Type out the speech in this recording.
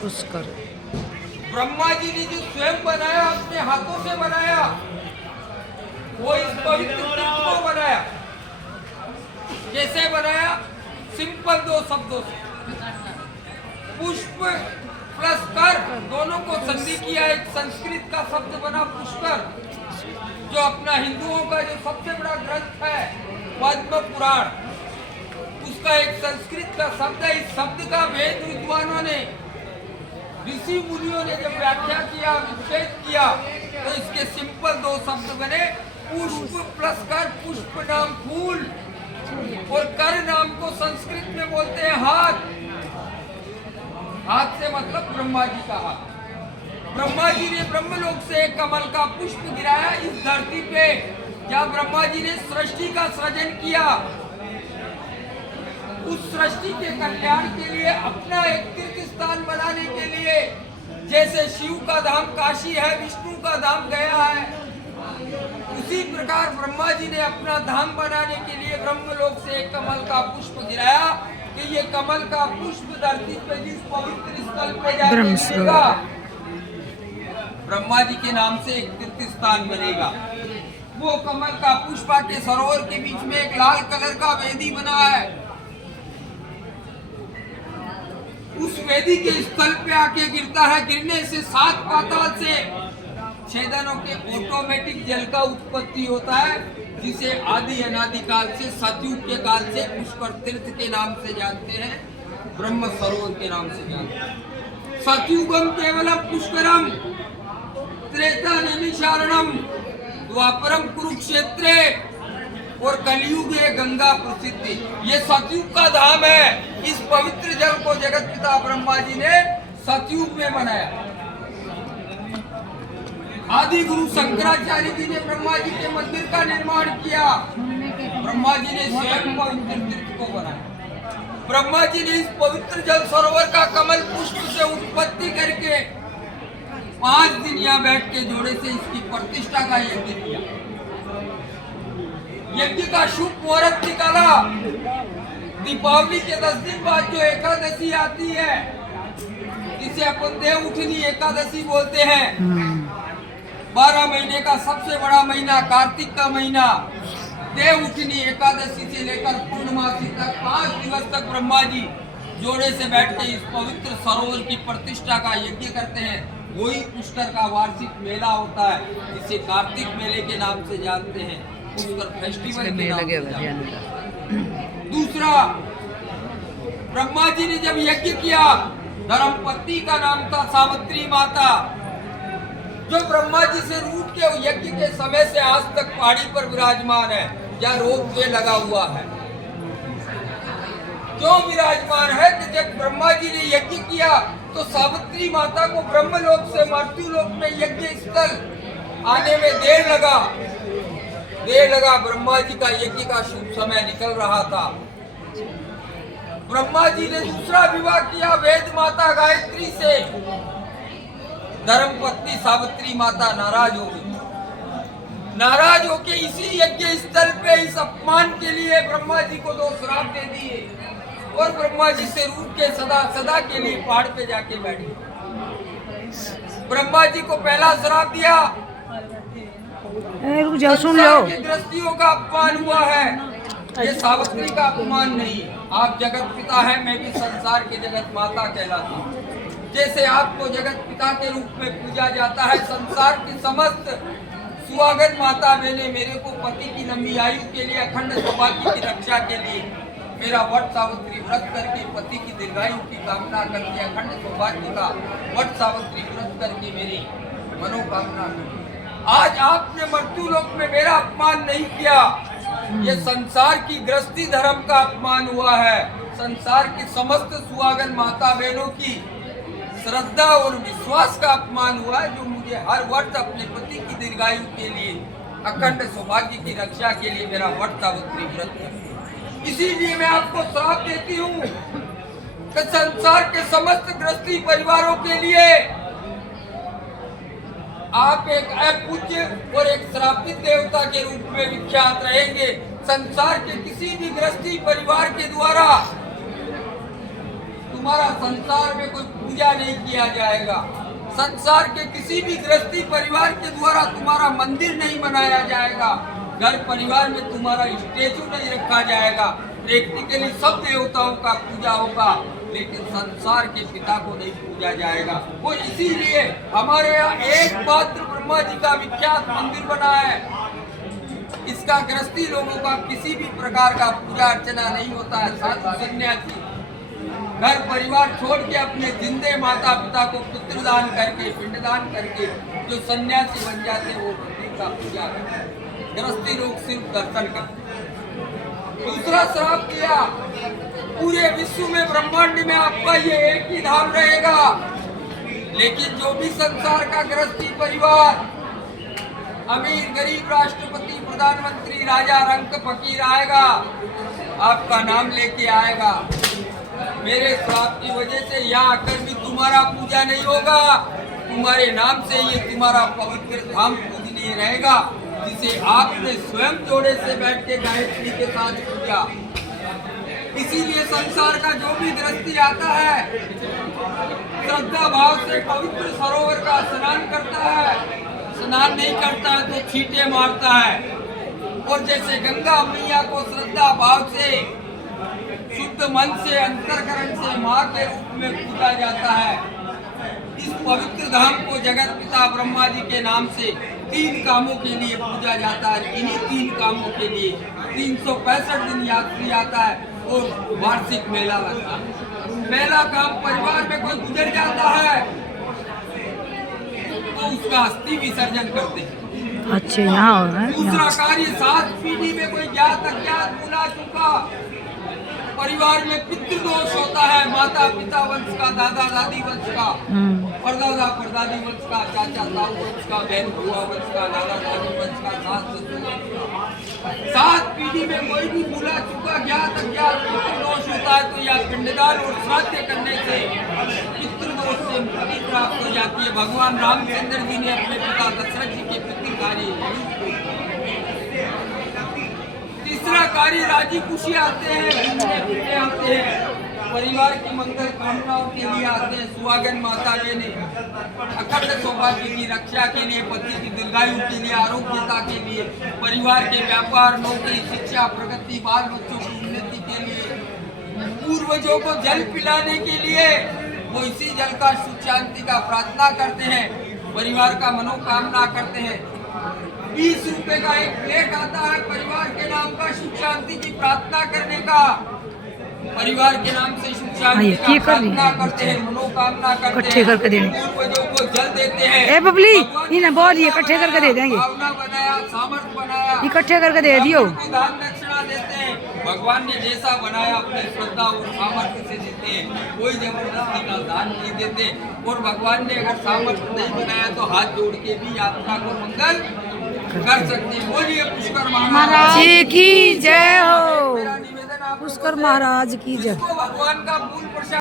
पुष्कर। ब्रह्मा जी ने जो स्वयं बनाया, अपने हाथों से बनाया, वो इस पवित्र तीर्थ को बनाया। कैसे बनाया? सिंपल दो शब्दों से, पुष्प प्लस कर, दोनों को संधि किया, एक संस्कृत का शब्द बना पुष्कर, जो अपना हिंदुओं का जो सबसे बड़ा ग्रंथ है पद्म पुराण, उसका एक संस्कृत का शब्द है। इस शब्द का वेद विद्वानों ने, ऋषि मुनियों ने जब व्याख्या किया, विच्छेद किया, तो इसके सिंपल दो शब्द बने, पुष्प प्लस कर, पुष्प नाम फूल और कर नाम को संस्कृत में बोलते हैं हाथ। हाथ से मतलब ब्रह्मा जी का हाथ। ब्रह्मा जी ने ब्रह्मलोक से कमल का पुष्प गिराया इस धरती पे। क्या ब्रह्मा जी ने सृष्टि का सृजन किया, उस सृष्टि के कल्याण के लिए, अपना एक तीर्थ स्थान बनाने के लिए। जैसे शिव का धाम काशी है, विष्णु का धाम गया है, उसी प्रकार ब्रह्मा जी ने अपना धाम बनाने के लिए ब्रह्मलोक से एक कमल का पुष्प गिराया कि ये कमल का पुष्प धरती पे जिस पवित्र स्थल पे जाके गिरेगा, ब्रह्मा जी के नाम से एक तीर्थ स्थान बनेगा। वो कमल का पुष्प के सरोवर के बीच में एक लाल कलर का वेदी बना है। उस वेदी के स्थल पे आके गिरता है। गिरने से 7 पाताल से छेदनों के ऑटोमेटिक जल का उत्पत्ति होता है, जिसे आदि अनादि काल से, सतयुग के काल से पुष्कर तीर्थ के नाम से जानते हैं, ब्रह्म सरोवर के नाम से जानते हैं। सतयुगम केवलम पुष्करम, त्रेता नैमिषारण्यम, द्वापरम कुरुक्षेत्रे और कलयुग है गंगा प्रसिद्धि। ये सतयुग का धाम है। इस पवित्र जल को जगत पिता ब्रह्मा जी ने सतयुग में बनाया। आदि गुरु शंकराचार्य जी ने ब्रह्मा जी के मंदिर का निर्माण किया। ब्रह्मा जी ने स्वयं पवित्र तीर्थ को बनाया। ब्रह्मा जी ने इस पवित्र जल सरोवर का कमल पुष्प से उत्पत्ति करके 5 दिन यहाँ बैठ के जोड़े से इसकी प्रतिष्ठा का यज्ञ किया। यज्ञ का शुभ मुहूर्त निकाला। दीपावली के 10 दिन बाद जो एकादशी आती है, जिसे अपन देव उठनी एकादशी बोलते हैं, 12 महीने का सबसे बड़ा महीना कार्तिक का महीना, देव उठनी एकादशी से लेकर पूर्णमासी तक 5 दिवस तक ब्रह्मा जी जोड़े से बैठ के इस पवित्र सरोवर की प्रतिष्ठा का यज्ञ करते हैं। वही पुष्कर का वार्षिक मेला होता है, जिसे कार्तिक मेले के नाम से जानते हैं, पुष्कर फेस्टिवल के नाम से जानते हैं। दूसरा, ब्रह्मा जी ने जब यज्ञ किया, धर्मपत्नी का नाम था सावित्री माता, जो ब्रह्मा जी से रूठ के यज्ञ के समय से आज तक पहाड़ी पर विराजमान है, या रोप वे लगा हुआ है। क्यों विराजमान है कि जब ब्रह्मा जी ने यज्ञ किया तो सावित्री माता को ब्रह्मलोक से मृत्युलोक में यज्ञ स्थल आने में देर लगा। ब्रह्मा जी का यज्ञ का शुभ समय निकल रहा था। ब्रह्मा जी ने दूसरा विवाह किया वेद माता गायत्री से। धर्मपत्नी सावित्री माता नाराज हो गई। नाराज होके इसी यज्ञ स्थल पे इस अपमान के लिए ब्रह्मा जी को 2 श्राप दे दिए और ब्रह्मा जी से रूठ के सदा के लिए पहाड़ पे जाके बैठ गए। ब्रह्मा जी को पहला श्राप दिया, सुन लो, गृहस्थियों का अपमान हुआ है। ये सावित्री का अपमान नहीं। आप जगत पिता है, मैं भी संसार के जगत माता कहलाती हूँ। जैसे आपको जगत पिता के रूप में पूजा जाता है, संसार की समस्त सुहागन माता मैंने मेरे को पति की लंबी आयु के लिए, अखंड सौभाग्य की रक्षा के लिए मेरा वट सावित्री व्रत करके पति की दीर्घायु की कामना करके, अखंड सौभाग्य का वट सावित्री व्रत करके मेरी मनोकामना करके, आज आपने मृत्युलोक में मेरा अपमान नहीं किया। ये संसार की गृहस्थी धर्म का अपमान हुआ है। संसार की समस्त सुहागन माता बहनों की श्रद्धा और विश्वास का अपमान हुआ है, जो मुझे हर वर्ष अपने पति की दीर्घायु के लिए, अखंड सौभाग्य की रक्षा के लिए मेरा वट सावित्री व्रत करती है। इसीलिए मैं आपको श्राप देती हूँ कि संसार के समस्त गृहस्थी परिवारों के लिए आप एक अपूज्य और एक श्रापित देवता के रूप में विख्यात रहेंगे। संसार के किसी भी गृहस्थी परिवार के द्वारा तुम्हारा संसार में कोई पूजा नहीं किया जाएगा। संसार के किसी भी गृहस्थी परिवार के द्वारा तुम्हारा मंदिर नहीं बनाया जाएगा। घर परिवार में तुम्हारा स्टेचू नहीं रखा जाएगा। प्रैक्टिकली सब देवताओं का पूजा होगा, लेकिन संसार के पिता को नहीं पूजा जाएगा। वो इसीलिए हमारे यहाँ एकमात्र ब्रह्मा जी का विख्यात मंदिर बना है। इसका गृहस्थी लोगों का किसी भी प्रकार का पूजा अर्चना नहीं होता है। साधु सन्यासी घर परिवार छोड़ के अपने जिंदे माता पिता को पितृदान करके, पिंडदान करके जो सन्यासी बन जाते हैं वो मंदिर का पूजा करते हैं। गृहस्थी लोग सिर्फ दर्शन करते हैं। दूसरा श्राप किया, पूरे विश्व में ब्रह्मांड में आपका ये एक ही धाम रहेगा, लेकिन जो भी संसार का गृहस्थी परिवार अमीर गरीब राष्ट्रपति प्रधानमंत्री राजा रंक फकीर आएगा, आपका नाम लेके आएगा, मेरे श्राप की वजह से यहाँ आकर भी तुम्हारा पूजा नहीं होगा। तुम्हारे नाम से ये तुम्हारा पवित्र धाम पूजनीय रहेगा, जिसे आपने स्वयं जोड़े से बैठ के गायत्री के साथ पूजा। इसीलिए संसार का जो भी गृहस्थी आता है श्रद्धा भाव से पवित्र सरोवर का स्नान करता है। स्नान नहीं करता है तो छींटे मारता है। और जैसे गंगा मैया को श्रद्धा भाव से शुद्ध मन से अंतरकरण से माँ के रूप में पूजा जाता है, इस पवित्र धाम को जगत पिता ब्रह्मा जी के नाम से 3 कामों के लिए पूजा जाता है। इन्हीं 3 कामों के लिए 365 दिन यात्री आता है और वार्षिक मेला लगता है। पहला काम, परिवार में कोई गुजर जाता है तो उसका अस्थि विसर्जन करते हैं। अच्छा, यहाँ हो रहा है। दूसरा कार्य, 7 पीढ़ी में कोई ज्ञात अज्ञात भूला चुका परिवार में पितृदोष होता है, माता पिता वंश का, दादा दादी वंश का, परदादा परदादी वंश का, चाचा ताऊ वंश का, बहन बुआ वंश का, दादा दादी वंश का, सास ससुर वंश का। 7 पीढ़ी में कोई भी भूला चुका ज्ञात अज्ञात पितृदोष होता है तो यह पिंडदान और श्राद्ध करने से पितृदोष से मुक्ति प्राप्त हो जाती है। भगवान रामचंद्र जी ने अपने पिता दशरथ जी के पितृ कार्य। तीसरा कार्य, राजी खुशी आते हैं, घूमने फिरने आते हैं, परिवार की मंगल कामनाओं के लिए आते हैं। सुहागन माता ने अखंड सौभाग्य की रक्षा के लिए, पति की दीर्घायु के लिए, आरोग्यता के लिए, परिवार के व्यापार, नौकरी, शिक्षा, प्रगति, बाल बच्चों की उन्नति के लिए, पूर्वजों को जल पिलाने के लिए वो इसी जल का सुख शांति का प्रार्थना करते हैं, परिवार का मनोकामना करते हैं। 20 रुपए का एक प्लेट आता है परिवार के नाम का सुख शांति की प्रार्थना करने का। परिवार के नाम से सुख शांति का प्रार्थना करते हैं, मनोकामना करते हैं, पूर्वजों को जल देते हैं। ए बबली, इन्हें बोल, ये इकट्ठे करके दे देंगे। भावना बनाया, सामर्थ्य बनाया, इकट्ठे करके दे दियो। दान दक्षिणा देते हैं। भगवान ने जैसा बनाया अपने श्रद्धा और सामर्थ्य से देते हैं, कोई जबरदस्ती का दान नहीं देते। और भगवान ने अगर सामर्थ्य नहीं बनाया तो हाथ जोड़ के भी यात्रा को मंगल कर सकते हैं। बोलिए पुष्कर महाराज जी की जय हो। मेरा निवेदन आप पुष्कर महाराज की जय। भगवान का मूल प्रसाद